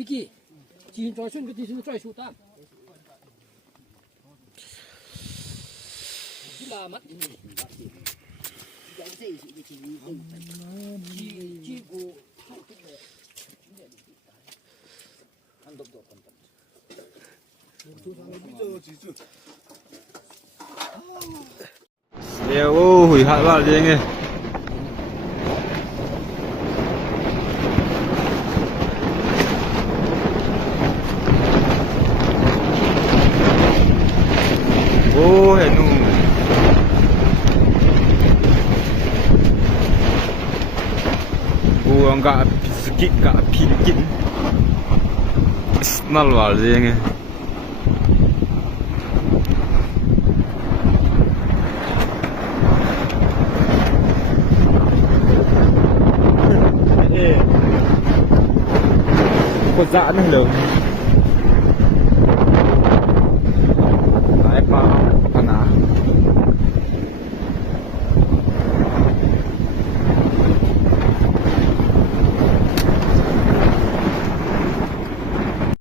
Vicky chỉ cho xuyên cái tí xuyên cho sụt tam là mắt chỉ của Leo hủy hoại vào gì anh ơi. Ô hẹn nụ ô nggak sedikit nggak pinggit smell vào gì anh ơi. Có dã nữa lắm.